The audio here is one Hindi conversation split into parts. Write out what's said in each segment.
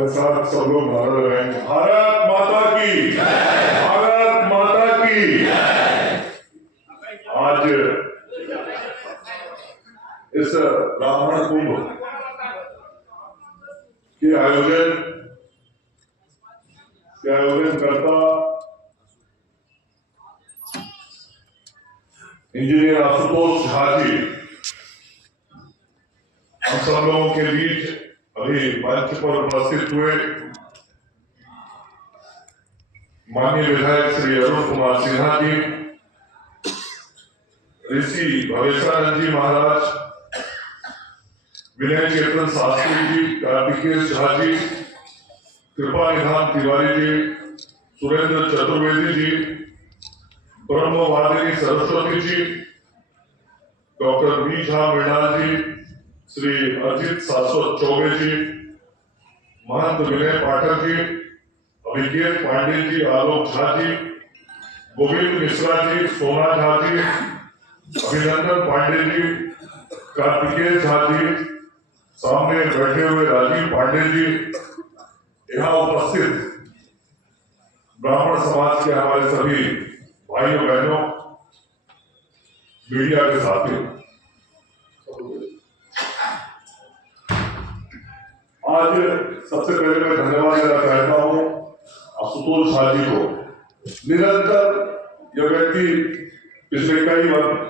हमारे साथ सब लोग नारा लगाएंगे, भारत माता की, भारत माता की। आज इस ब्राह्मण कुंभ के आयोजन करता इंजीनियर आशुतोष झा जी हम सब लोगों के बीच अभी मंच पर उपस्थित हुए। माननीय विधायक श्री अरुण कुमार सिन्हा जी, ऋषि भवेशानंद जी महाराज, विनय चेतन शास्त्री जी, कार्तिकेय झा जी, कृपा निधान तिवारी जी, सुरेंद्र चतुर्वेदी जी, ब्रह्मवादिनी सरस्वती जी, डॉक्टर वी झा मृणाल जी, श्री अजित शाश्वत चौबे जी, महंत विनय पाठक जी, अभिकेत पांडे जी, आलोक झा जी, गोविंद मिश्रा जी, सोना झा जी, अभिनंदन पांडे जी, कार्तिकेय झा जी, सामने बैठे हुए राजीव पांडे जी, यहाँ उपस्थित ब्राह्मण समाज के हमारे सभी भाइयों बहनों, मीडिया के साथियों, आज सबसे पहले मैं धन्यवाद देना चाहता हूं आशुतोष झा जी को। निरंतर यह व्यक्ति पिछले कई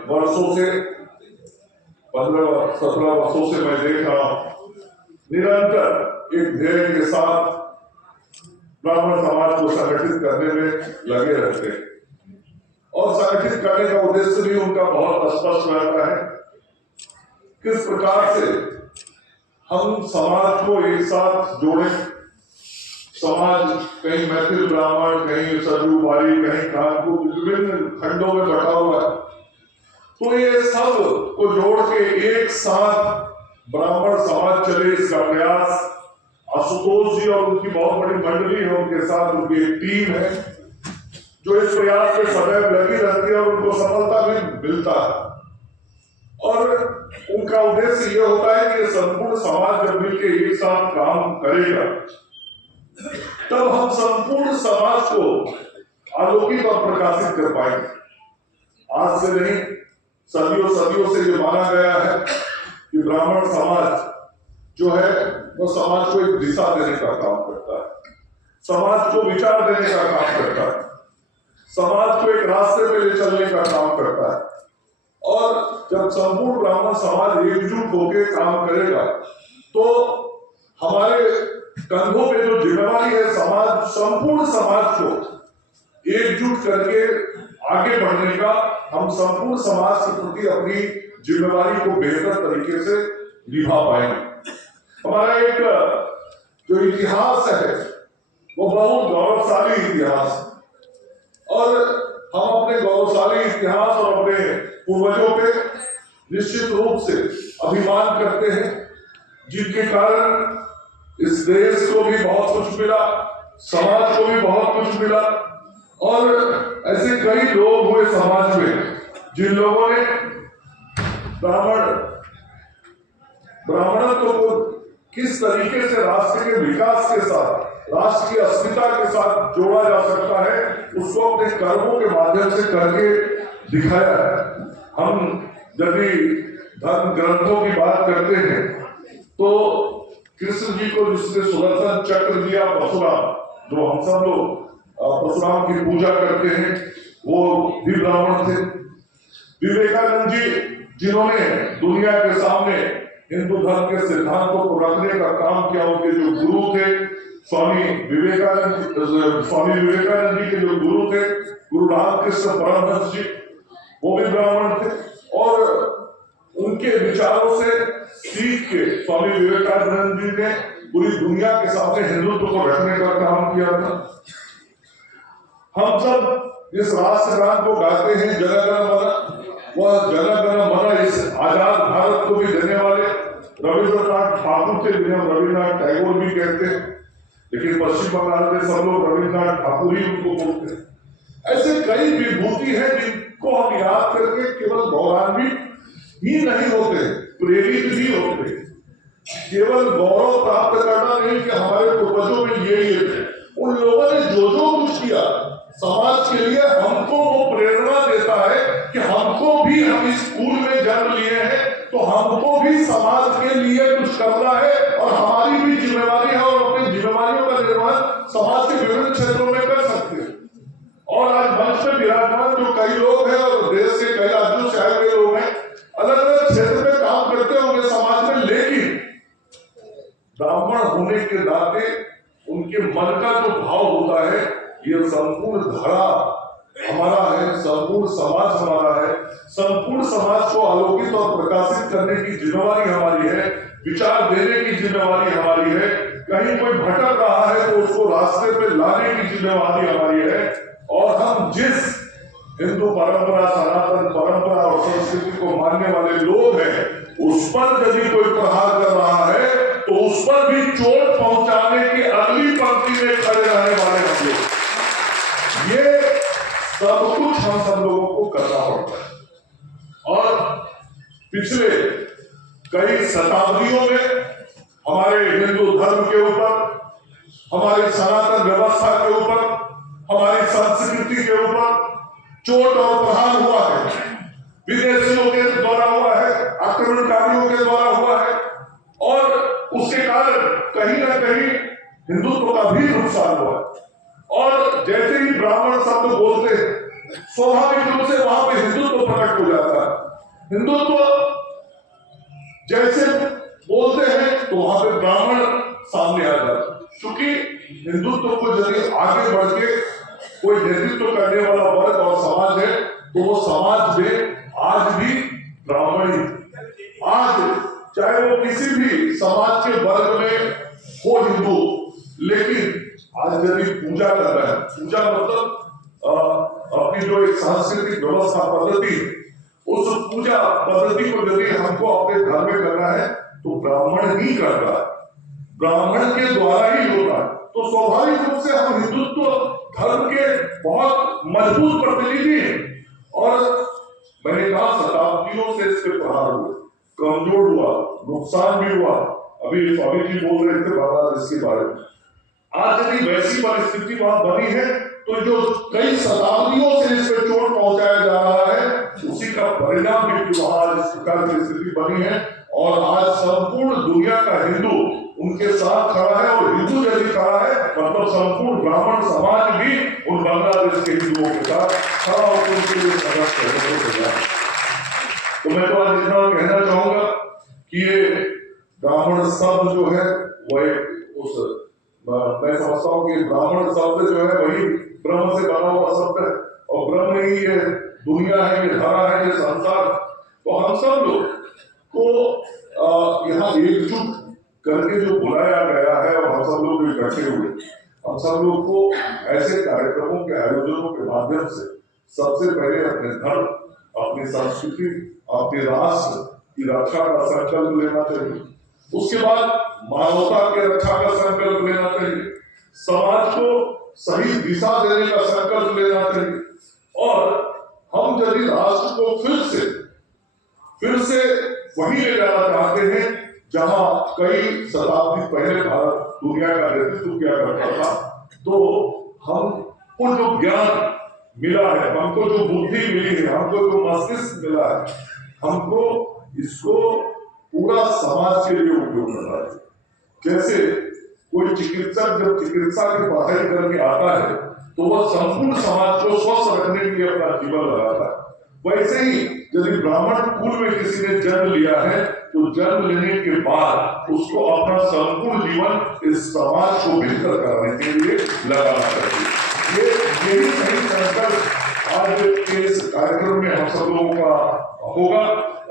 वर्षों से 15-17 वर्षों से मैं देख रहा हूं, निरंतर एक ध्येय के साथ ब्राह्मण समाज को संगठित करने में लगे रहते हैं और संगठित करने का उद्देश्य भी उनका बहुत स्पष्ट रहता है। किस प्रकार से हम समाज को एक साथ जोड़े। समाज कहीं मैथिल ब्राह्मण, कहीं सरयूबारी, कहीं कानपुर, विभिन्न खंडों में बटा हुआ है, तो ये सब को जोड़ के एक साथ ब्राह्मण समाज चले, इसका प्रयास आशुतोष जी और उनकी बहुत बड़ी मंडली है, उनके साथ उनकी एक टीम है जो इस प्रयास में सदैव लगी रहती है और उनको सफलता भी मिलता है। और उनका उद्देश्य यह होता है कि संपूर्ण समाज जब मिलकर एक साथ काम करेगा तब हम संपूर्ण समाज को आलोकित और प्रकाशित कर पाएंगे। आज से नहीं, सदियों से ये माना गया है कि ब्राह्मण समाज जो है वो समाज को एक दिशा देने का काम करता है, समाज को विचार देने का काम करता है, समाज को एक रास्ते पे ले चलने का काम करता है। और जब संपूर्ण ब्राह्मण समाज एकजुट होकर काम करेगा तो हमारे कंधों पे जो जिम्मेवारी है समाज, संपूर्ण समाज को एकजुट करके आगे बढ़ने का, हम संपूर्ण समाज के प्रति अपनी जिम्मेवारी को बेहतर तरीके से निभा पाएंगे। हमारा एक जो इतिहास है वो बहुत गौरवशाली इतिहास है और हम अपने गौरवशाली इतिहास और अपने पूर्वजों पे निश्चित रूप से अभिमान करते हैं, जिनके कारण इस देश को भी बहुत कुछ मिला, समाज को भी बहुत कुछ मिला। और ऐसे कई लोग हुए समाज में जिन लोगों ने ब्राह्मणत्व को किस तरीके से राष्ट्र के विकास के साथ, राष्ट्र की अस्मिता के साथ जोड़ा जा सकता है, उसको अपने कर्मों के माध्यम से करके दिखाया है। हम यदि धर्म ग्रंथों की बात करते हैं तो कृष्ण जी को जिसने सुदर्शन चक्र दिया परशुराम, जो हम सब लोग परशुराम की पूजा करते हैं, वो भी ब्राह्मण थे। विवेकानंद जी जिन्होंने दुनिया के सामने हिंदू धर्म के सिद्धांतों को रखने का काम किया, उनके जो गुरु थे स्वामी विवेकानंद जी के जो गुरु थे गुरु रामकृष्ण परमहंस जी, वो भी ब्राह्मण थे और उनके विचारों से सीख के स्वामी विवेकानंद जी ने पूरी दुनिया के सामने हिंदुत्व को रखने का काम किया था। हम सब इस राष्ट्रगान को गाते हैं, जन गण मन, वह जन गण मन इस आजाद भारत को भी देने वाले रविंद्रनाथ ठाकुर थे, जिन्हें रविन्द्रनाथ टैगोर भी कहते हैं, लेकिन पश्चिम बंगाल में सब लोग रविन्द्रनाथ ठाकुर ही उनको बोलते हैं। ऐसे कई विभूति हैं जिनको हम याद करके केवल गौरवान्वित ही नहीं होते, प्रेरित भी होते। केवल गौरव प्राप्त करना नहीं कि हमारे पूर्वजों में ये थे, उन लोगों ने जो जो कुछ किया समाज के लिए, हमको वो प्रेरणा देता है कि हमको भी, हम इस स्कूल में जन्म लिए हैं तो हमको भी समाज के लिए कुछ करना है और हमारी भी जिम्मेवारी है और अपनी जिम्मेवारियों का निर्वहन समाज के विभिन्न क्षेत्रों में कर सकते हैं। और आज मंच में विराजमान जो कई लोग हैं और देश के कई राज्यों से आए हुए लोग हैं, अलग अलग क्षेत्र में काम करते होंगे समाज में, लेकिन ब्राह्मण होने के नाते उनके मन का जो भाव होता है, ये संपूर्ण धारा हमारा है, संपूर्ण समाज हमारा है, संपूर्ण समाज को आलोकित और प्रकाशित करने की जिम्मेवारी हमारी है, विचार देने की जिम्मेवारी हमारी है, कहीं कोई भटक रहा है तो उसको रास्ते पे लाने की जिम्मेवारी हमारी है। और हम जिस हिंदू परंपरा, सनातन परंपरा और संस्कृति को मानने वाले लोग हैं, उस पर यदि कोई प्रहार कर रहा है तो उस पर भी चोट पहुंचाने की अगली पंक्ति में खड़े रहने वाले हम लोग। ये सब कुछ हम सब लोगों को करना पड़ता है। और पिछले कई शताब्दियों में हमारे हिंदू धर्म के ऊपर, हमारी सनातन व्यवस्था के ऊपर, हमारी संस्कृति के ऊपर चोट और प्रहार हुआ है। विदेशियों के द्वारा हुआ है, आक्रमणकारियों के द्वारा हुआ है, और उसके कारण कहीं ना कहीं हिंदुत्व का भी नुकसान हुआ है। और जैसे ही ब्राह्मण शब्द बोलते हैं, स्वाभाविक रूप से वहां पे हिंदुत्व प्रकट हो जाता है। हिंदुत्व जैसे बोलते हैं तो वहां पे ब्राह्मण सामने आ जाता है, क्योंकि हिंदुत्व को यदि आगे बढ़ के कोई नेतृत्व करने वाला वर्ग और समाज है तो वो समाज में आज भी ब्राह्मण ही, आज चाहे वो किसी भी समाज के वर्ग में हो हिंदू, लेकिन आज यदि पूजा कर रहे हैं, पूजा मतलब अपनी जो एक सांस्कृतिक व्यवस्था पद्धति, उस पूजा पद्धति को यदि हमको अपने घर में करना है तो ब्राह्मण ही कर रहा है, ब्राह्मण के द्वारा ही होता है। तो स्वाभाविक रूप से हम हिंदुत्व धर्म के बहुत मजबूत प्रतिनिधि हैं। और मैंने कहा शताब्दियों से इसके प्रहार हुए, कमजोर हुआ, नुकसान भी हुआ। अभी स्वामी जी बोल रहे थे बांग्लादेश के बारे में। आज यदि वैसी परिस्थिति वहां बनी है तो जो कई शताब्दियों से इस पर चोट पहुंचाया जा रहा है, उसी का परिणाम भी वहां इस प्रकार की स्थिति बनी है। और आज संपूर्ण दुनिया का हिंदू उनके साथ खड़ा है, और हिंदू यदि खड़ा है मतलब संपूर्ण ब्राह्मण समाज भी उन बांग्लादेश के हिंदुओं के साथ खड़ा होकर उनके लिए संघर्ष करने को तैयार है। तो मैं तो आज इतना कहना चाहूंगा कि ये ब्राह्मण शब्द जो है वह मैं समझता हूँ कि ब्राह्मण शब्द जो है वही ब्रह्म से बना हुआ शब्द है, और ब्रह्म ही ये दुनिया है, ये धरा है, ये संसार। तो हम सब लोग को यहाँ एकजुट करके जो बुलाया गया है और हम सब लोग इकट्ठे हुए, हम सब लोग को ऐसे कार्यक्रमों के आयोजनों के माध्यम से सबसे पहले अपने धर्म, अपनी संस्कृति, अपने राष्ट्र की रक्षा का संकल्प लेना चाहिए। उसके बाद मानवता की रक्षा का संकल्प लेना चाहिए, समाज को सही दिशा देने का संकल्प लेना चाहिए। और हम यदि राष्ट्र को फिर से वही ले जाना चाहते हैं जहां कई शताब्दी पहले भारत दुनिया का नेतृत्व किया करता था, तो हमको जो ज्ञान मिला है, हमको जो बुद्धि मिली है, हमको जो मस्तिष्क मिला है, हमको इसको पूरा समाज के लिए उपयोग करना है। जैसे कोई चिकित्सक जब चिकित्सा की पढ़ाई करके आता है तो वह संपूर्ण समाज को स्वस्थ रखने के लिए अपना जीवन लगाता है। वैसे ही यदि ब्राह्मण कुल में किसी ने जन्म लिया है तो जन्म लेने के बाद उसको अपना संपूर्ण जीवन इस समाज को बेहतर करने के लिए लगाना चाहिए। यही सही संकल्प आज के इस कार्यक्रम में हम सब लोगों का होगा।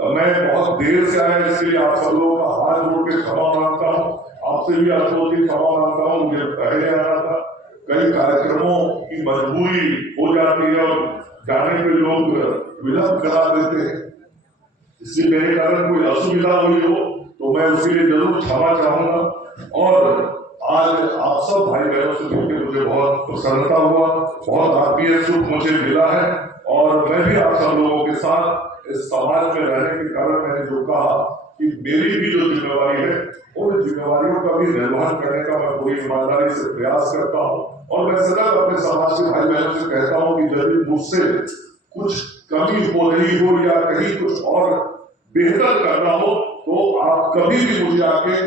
मैं बहुत देर से आया, इसलिए आप सब लोगों का हाथ जोड़ के क्षमा मांगता हूँ, आपसे भी आपको क्षमा मांगता हूँ। मुझे पहले आना था, कई कार्यक्रमों की मजबूरी हो जाती है और जाने पे लोग विलंब करा देते हैं, इसलिए मेरे कारण कोई असुविधा हुई हो तो मैं उसके लिए जरूर क्षमा चाहूंगा। और आज आप सब भाई बहनों से मिलकर मुझे बहुत प्रसन्नता हुआ, बहुत आत्मीय सुख मुझे मिला है। और मैं भी आप सब लोगों के साथ इस समाज में रहने के कारण मैंने जो कहा कि मेरी भी जो जिम्मेवारी है उन जिम्मेवारियों का भी निर्वहन करने का मैं पूरी ईमानदारी से प्रयास करता हूँ। और मैं सदा अपने समाज के भाई बहनों से कहता हूँ कि यदि मुझसे कुछ कमी हो रही हो या कहीं कुछ और बेहतर करना हो तो आप कभी भी मुझे आके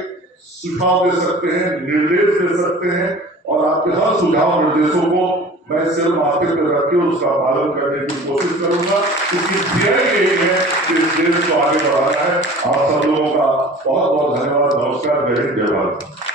सुझाव दे सकते हैं, निर्देश दे सकते हैं, और आपके हर सुझाव निर्देशों को मैं सिर माथे पर रख के उसका पालन करने की कोशिश करूंगा, क्योंकि ध्येय यही है कि इस देश को आगे बढ़ाना है। आप सब लोगों का बहुत बहुत धन्यवाद। नमस्कार। जय हिंद, जय भारत।